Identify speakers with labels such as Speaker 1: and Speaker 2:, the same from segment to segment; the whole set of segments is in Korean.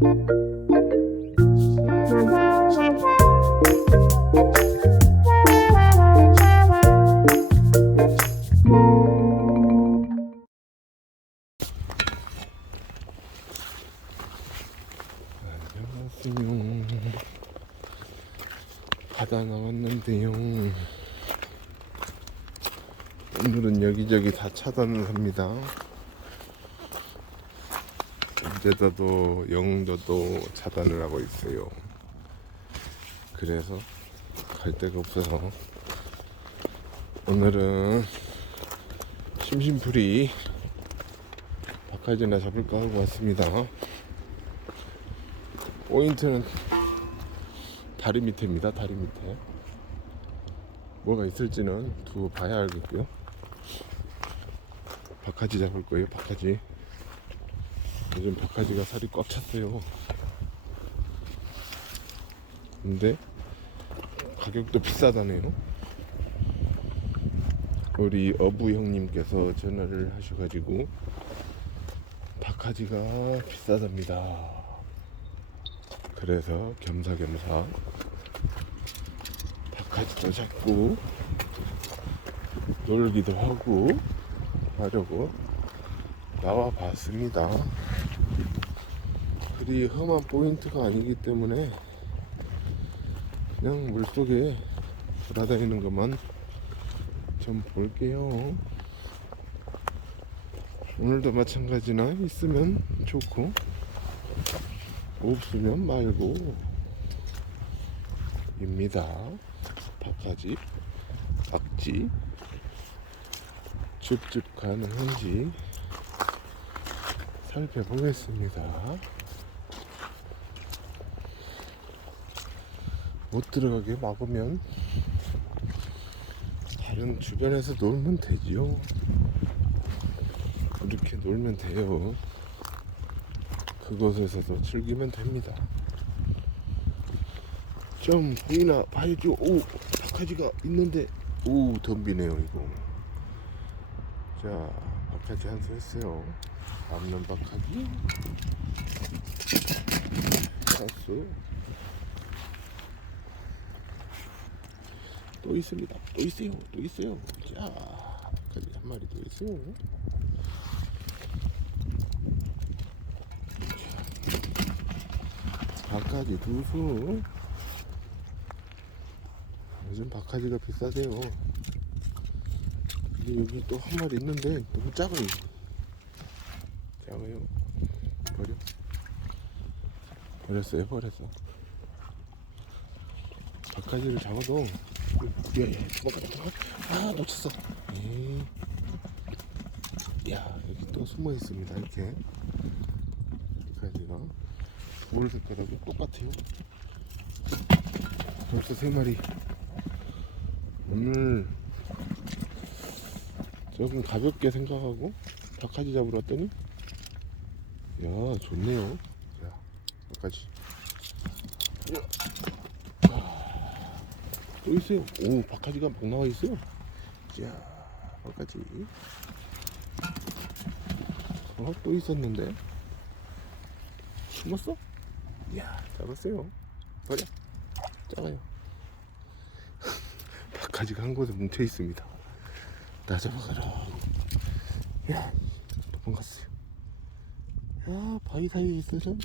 Speaker 1: 안녕하세요. 바다 나왔는데요. 오늘은 여기저기 다 차단을 합니다. 제주도, 영도도 차단을 하고 있어요. 그래서 갈 데가 없어서 오늘은 심심풀이 바카지나 잡을까 하고 왔습니다. 포인트는 다리 밑에입니다. 다리 밑에. 뭐가 있을지는 두고 봐야 알겠고요. 바카지 잡을 거예요. 바카지. 요즘 바카지가 살이 꽉 찼어요. 근데 가격도 비싸다네요. 우리 어부 형님께서 전화를 하셔가지고 바카지가 비싸답니다. 그래서 겸사겸사 바카지도 잡고 놀기도 하고 하려고 나와 봤습니다. 그리 험한 포인트가 아니기 때문에 그냥 물속에 돌아다니는 것만 좀 볼게요. 오늘도 마찬가지나 있으면 좋고 없으면 말고 입니다. 바카지, 박지, 줍줍 가능한지 살펴보겠습니다. 못 들어가게 막으면 다른 주변에서 놀면 되지요. 이렇게 놀면 돼요. 그곳에서도 즐기면 됩니다. 좀 보이나 봐야죠. 오, 박하지가 있는데, 오, 덤비네요, 이거. 자, 박하지 한 수 했어요. 남는 박하지. 한수. 또 있습니다. 또 있어요. 또 있어요. 자, 박하지 한 마리 더 있어요. 바카지 두 수 요즘 바카지가 비싸대요 근데 여기 또 한 마리 있는데 너무 작아요 작아요 버려 버렸어요 버렸어 바카지를 잡아도 예 예 도망가 도망가 아 놓쳤어 에이. 야 여기 또 숨어 있습니다 이렇게 바카지가 물 색깔하고 똑같아요. 벌써 세 마리. 오늘 조금 가볍게 생각하고 바카지 잡으러 왔더니 야 좋네요. 자 바카지. 또 있어요. 오 바카지가 막 나와 있어요. 야 바카지. 어 또 있었는데. 숨었어? 이야 잡았어요. 버려. 작아요. 바카지가 한 곳에 뭉쳐 있습니다. 나 잡아가라. 야 도망갔어요. 야 바위 사이에 있어서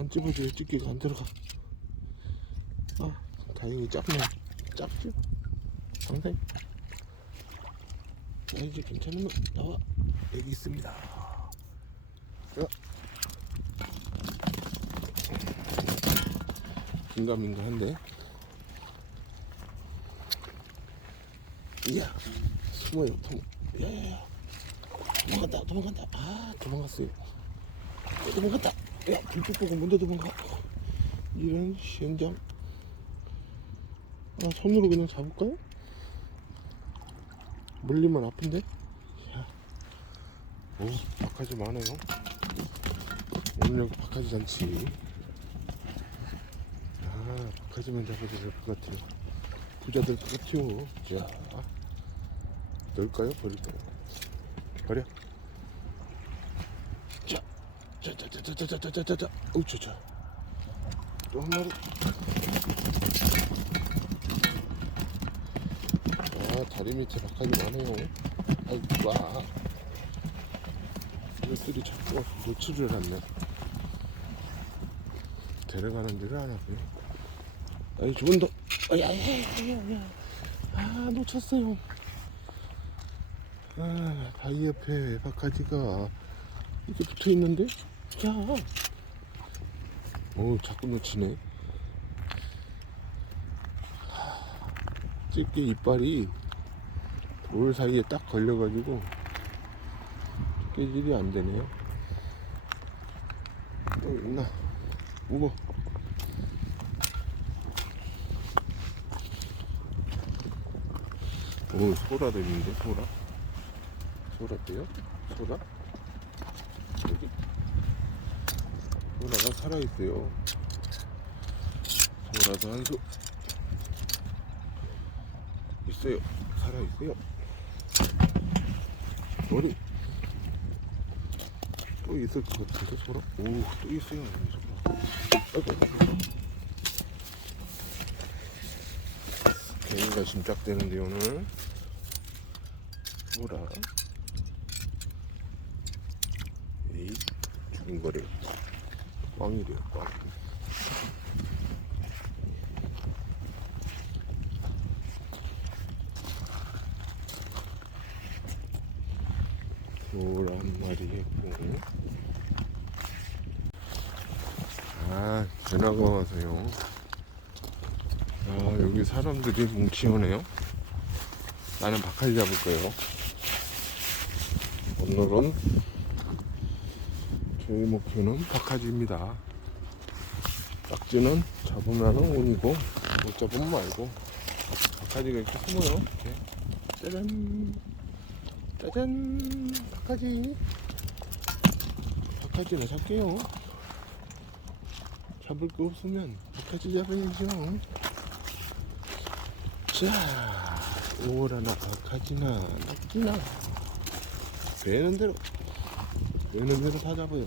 Speaker 1: 안 집어줘요. 집게가 안 들어가. 아 다행히 작네. 작죠 상당히 야 이제 괜찮으면 나와. 여기 있습니다. 야. 긴가민가한데. 이야 숨어요. 도망 야야야. 도망간다 도망간다. 아 도망갔어요. 야, 도망갔다. 야 불빛 보고 먼저 도망가. 이런 시행장 아 손으로 그냥 잡을까요? 물리면 아픈데 야. 오 바카지 많아요 오늘 여기 바카지 잔치 아, 바카지만 잡아도 될 것 같아요. 부자 될 것 같아요. 자, 넣을까요? 버릴까요? 버려. 자, 자, 자, 자, 자 자 자 자 자 자자. 오, 저저. 또한 마리. 아, 다리 밑에 박하기 많아요. 아이고, 와. 이것들이 자꾸 놓치를 않네. 데려가는 데를 안 하고요. 아이, 조금 더. 아야, 야, 야, 아, 놓쳤어요. 아, 바위 옆에 박하지가 이렇게 붙어 있는데? 야. 오, 자꾸 놓치네. 집게 이빨이 돌 사이에 딱 걸려가지고 깨질이 안 되네요. 또 있나? 우와. 오, 소라도 있는데, 소라? 소라떼요? 소라? 여기? 소라가 살아있어요. 소라도 한 수. 있어요. 살아있어요. 머리. 또 있을 것 같은데, 소라? 오, 또 있어요. 아이고. 개미가 짐작되는데, 오늘. 소라. 에이, 죽은 거래요. 꽝이래요, 꽝. 소라 한 마리 했고. 아, 전화가 와서요. 아, 여기 사람들이 뭉치오네요. 나는 바칼 잡을 거예요. 오늘은 저희 목표는 박하지입니다. 딱지는 잡으면 운이고 못 잡으면 말고 박하지가 이렇게 숨어요. 이렇게. 짜잔 짜잔. 박하지. 박하지나 잡게요. 잡을 거 없으면 박하지 잡아야죠. 자 오라나 박하지나 낙지나. 배는 대로 배는 대로 다 잡아요.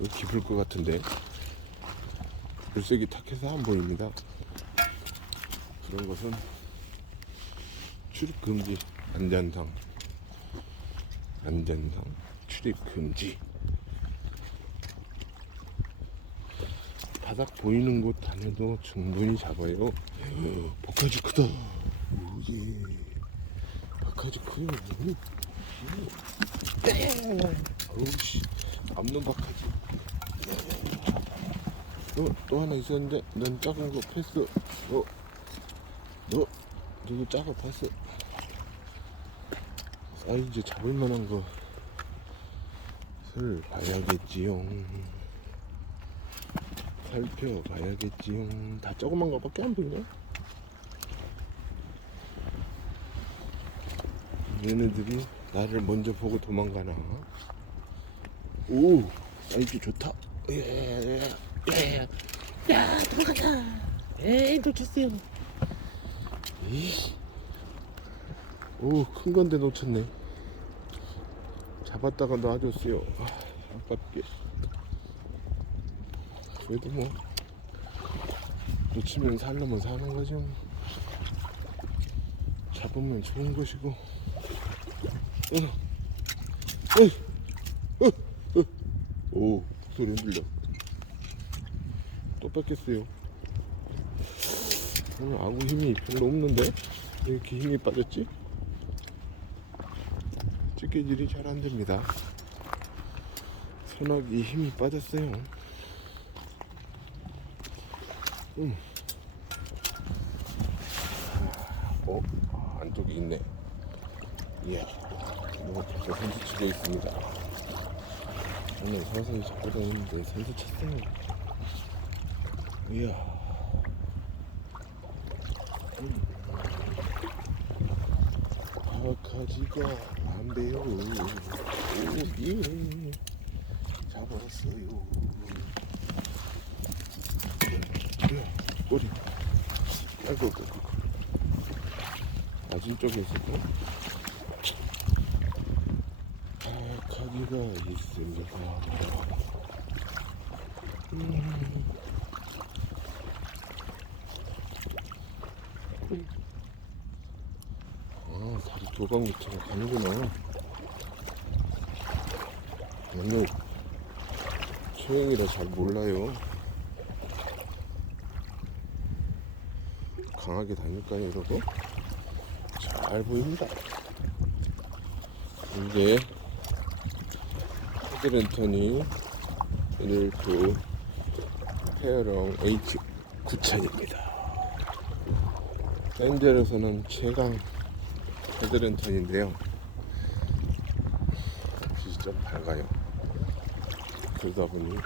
Speaker 1: 여기 깊을 것 같은데. 글색이 탁해서 안 보입니다. 그런 것은 출입 금지 안전상 안전상 출입 금지 바닥 보이는 곳 다녀도 충분히 잡아요 복가지 크다 여기 박하지 커요. 어우씨, 앞눈 박하지. 어, 또 하나 있었는데, 넌 작은 거 패스. 어, 너, 누구 작은 패스. 사이즈 잡을 만한 것을 봐야겠지요. 살펴봐야겠지요. 다 조그만 거밖에 안 보이네. 얘네들이 나를 먼저 보고 도망가나. 오, 사이즈 좋다. 예, 예, 예. 야, 도망간다. 에이, 놓쳤어요. 이. 오, 큰 건데 놓쳤네. 잡았다가 놔줬어요. 아, 아깝게. 그래도 뭐, 놓치면 살려면 사는 거죠. 잡으면 좋은 것이고. 어, 어, 어, 어. 오, 소리 흔들려. 또 뺏겼어요. 오늘 아구 힘이 별로 없는데? 왜 이렇게 힘이 빠졌지? 찌개질이 잘 안 됩니다. 소나기 힘이 빠졌어요. 음. 어, 아, 안쪽에 있네. 이야, 뭐 벌써 선수 치고 있습니다. 오늘 서서히 잡고 다니는데 선수 쳤어요. 이야. 음. 박하지가 안 돼요. 오, 예. 잡았어요. 꼬리. 아이고, 아이고, 아이고. 아진 쪽에 있었고. 아, 여기가 있습니다. 음. 도강무처럼 가는구나. 오늘 초행이라 잘 몰라요. 강하게 다닐까요, 이러고? 잘 보입니다. 이게 헤드랜턴이 릴프 페어롱 H9000입니다. 샌젤에서는 최강 헤드랜턴인데요. 빛이 좀 밝아요. 그러다 보니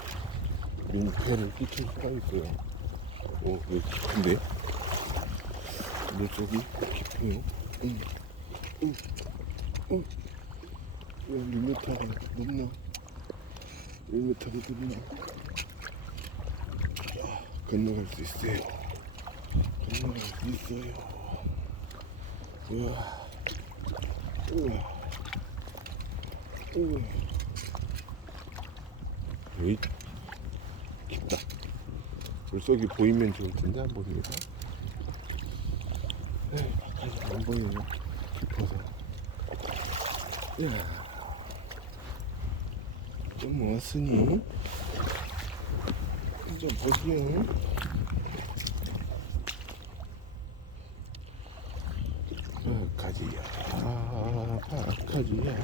Speaker 1: 민폐를 끼칠 수가 있어요. 오, 왜 깊은데? 물속이 깊어요. 응. 응. 응. 왜 1m가 넘나? 1m가 넘나? 아, 건너갈 수 있어요. 건너갈 수 있어요. 우와. 우와. 여기 깊다. 물속이 보이면 좋을 텐데 안 보입니다. 안 보여요. 깊어서. 야. 좀 왔으니 좀 보시오. 박하지야, 박하지야.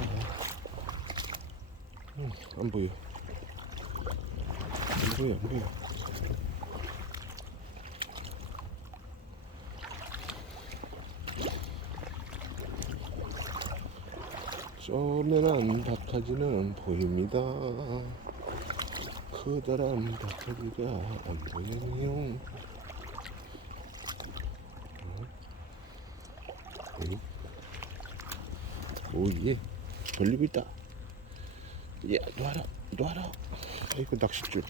Speaker 1: 응, 안 보여. 안 보여, 안 보여. 쪼매난 박하지는 보입니다. 커다란 박하지가 안 보여요. 응? 오예, 걸리고 있다. 야, 놔라, 놔라. 아이고, 낚싯줄.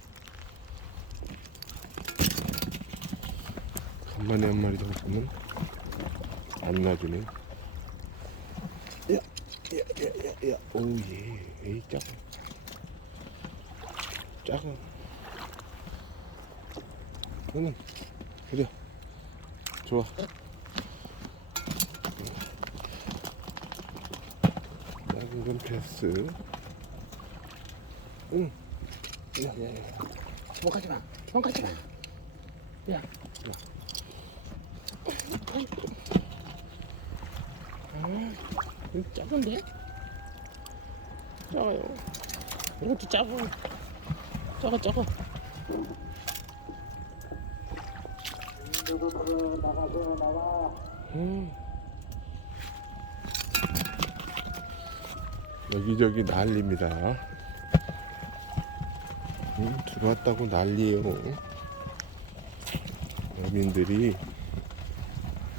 Speaker 1: 간만에 한 마리 잡으면 안 놔주네. 야, 야, 야, 야, 야. 오 예. 에이, 작아. 작아. 너는, 그래. 좋아. 작은 건 패스. 응. 야, 야, 야.
Speaker 2: 도망가지 마. 도망가지 마. 야. 아, 이거 작은데? 작아요. 이것도 작아. 작아, 작아.
Speaker 1: 음. 여기저기 난리입니다. 음, 들어왔다고 난리예요. 어민들이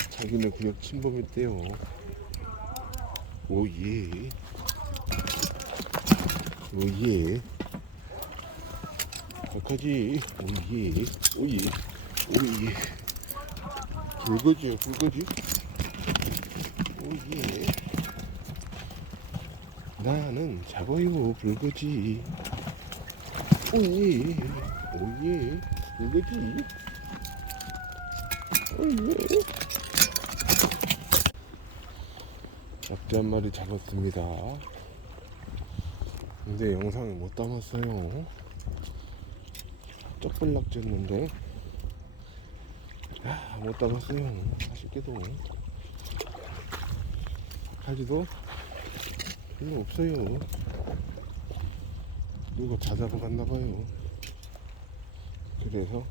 Speaker 1: 자기네 구역 침범했대요. 오예. 오예. 거기까지 오예. 오예. 오예. 불거지요, 불거지. 오예. 나는 잡아요, 불거지. 오예. 오예. 불거지. 오예. 낙지 한 마리 잡았습니다. 근데 영상을 못 담았어요. 쩍불 낙지였는데. 아, 못 담았어요. 아쉽게도. 가지도 별로 없어요. 누가 찾아보 갔나봐요. 그래서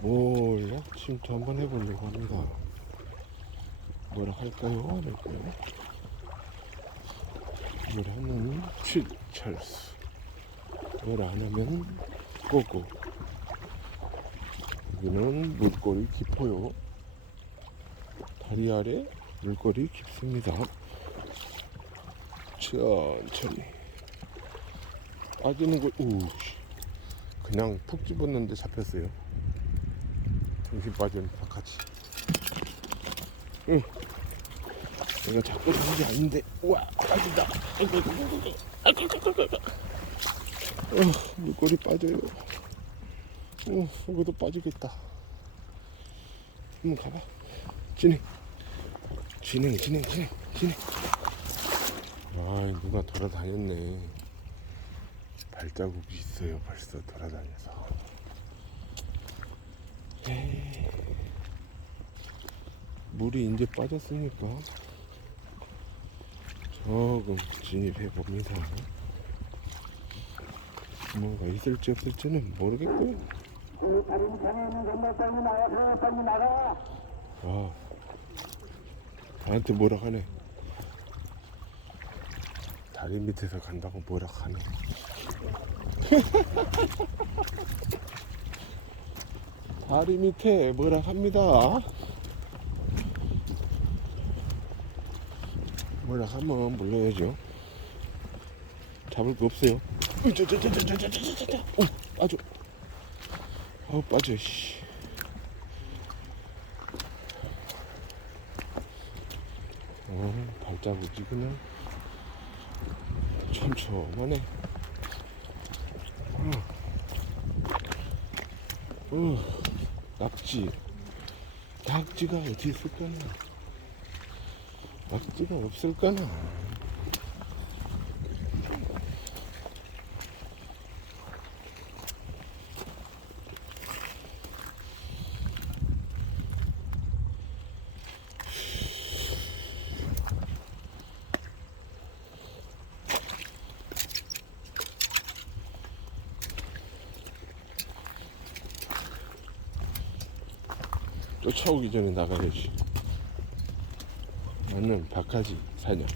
Speaker 1: 몰라 침투 한번 해보려고 합니다. 뭐라 할까요? 안 할까요? 뭐라 하면 칠찰스 뭐라 안 하면 고고 여기는 물골이 깊어요. 다리 아래 물골이 깊습니다. 천천히. 빠지는 걸, 우 그냥 푹 집었는데 잡혔어요. 정신 빠진 바카지. 응. 내가 자꾸 잡는 게 아닌데. 우와 빠진다. 어, 물꼬리 빠져요. 어, 여기도 빠지겠다. 한번 가봐. 진행. 진행 진행 진행 진행 아 누가 돌아다녔네. 발자국이 있어요 벌써 돌아다녀서. 에이, 물이 이제 빠졌으니까 조금 진입해 봅니다. 뭐가 있을지 없을지는 모르겠고요. 와. 나한테 뭐라 하네 다리 밑에서 간다고 뭐라 하네 다리 밑에 뭐라 합니다? 뭐라 하면 물러야죠. 잡을 거 없어요. 으쩌쩌쩌쩌쩌쩌쩌쩌 어 빠져. 어 빠져 씨. 어, 발자국이 그냥 촘촘하네 어. 어, 낙지. 낙지가 어디 있을까나? 낙지가 없을까나 쫓아오기 전에 나가야지. 나는 박하지 사냥.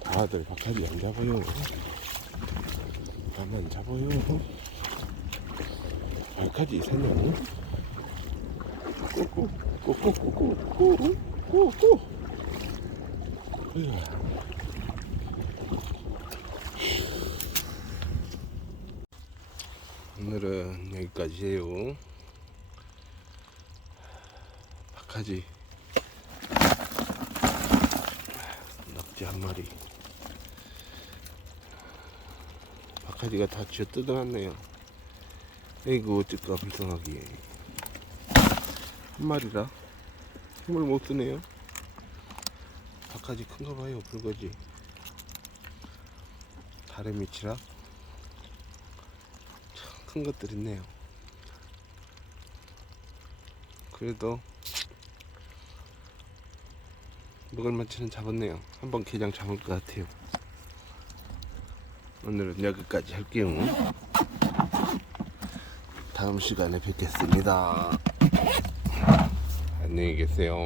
Speaker 1: 다들 박하지 안 잡아요. 나만 잡아요. 박하지 사냥. 꼬꼬 꼬꼬 꼬꼬 꼬꼬 오늘은 여기까지예요 박하지. 낙지 한 마리. 박하지가 다 쥐어 뜯어놨네요. 에이구 어쩔까 불쌍하게 한 마리라? 힘을 못 쓰네요. 박하지 큰가 봐요 불거지. 참큰 것들 있네요. 그래도 먹을 만치는 잡았네요. 한번 게장 잡을 것 같아요. 오늘은 여기까지 할게요. 다음 시간에 뵙겠습니다. 안녕히 계세요.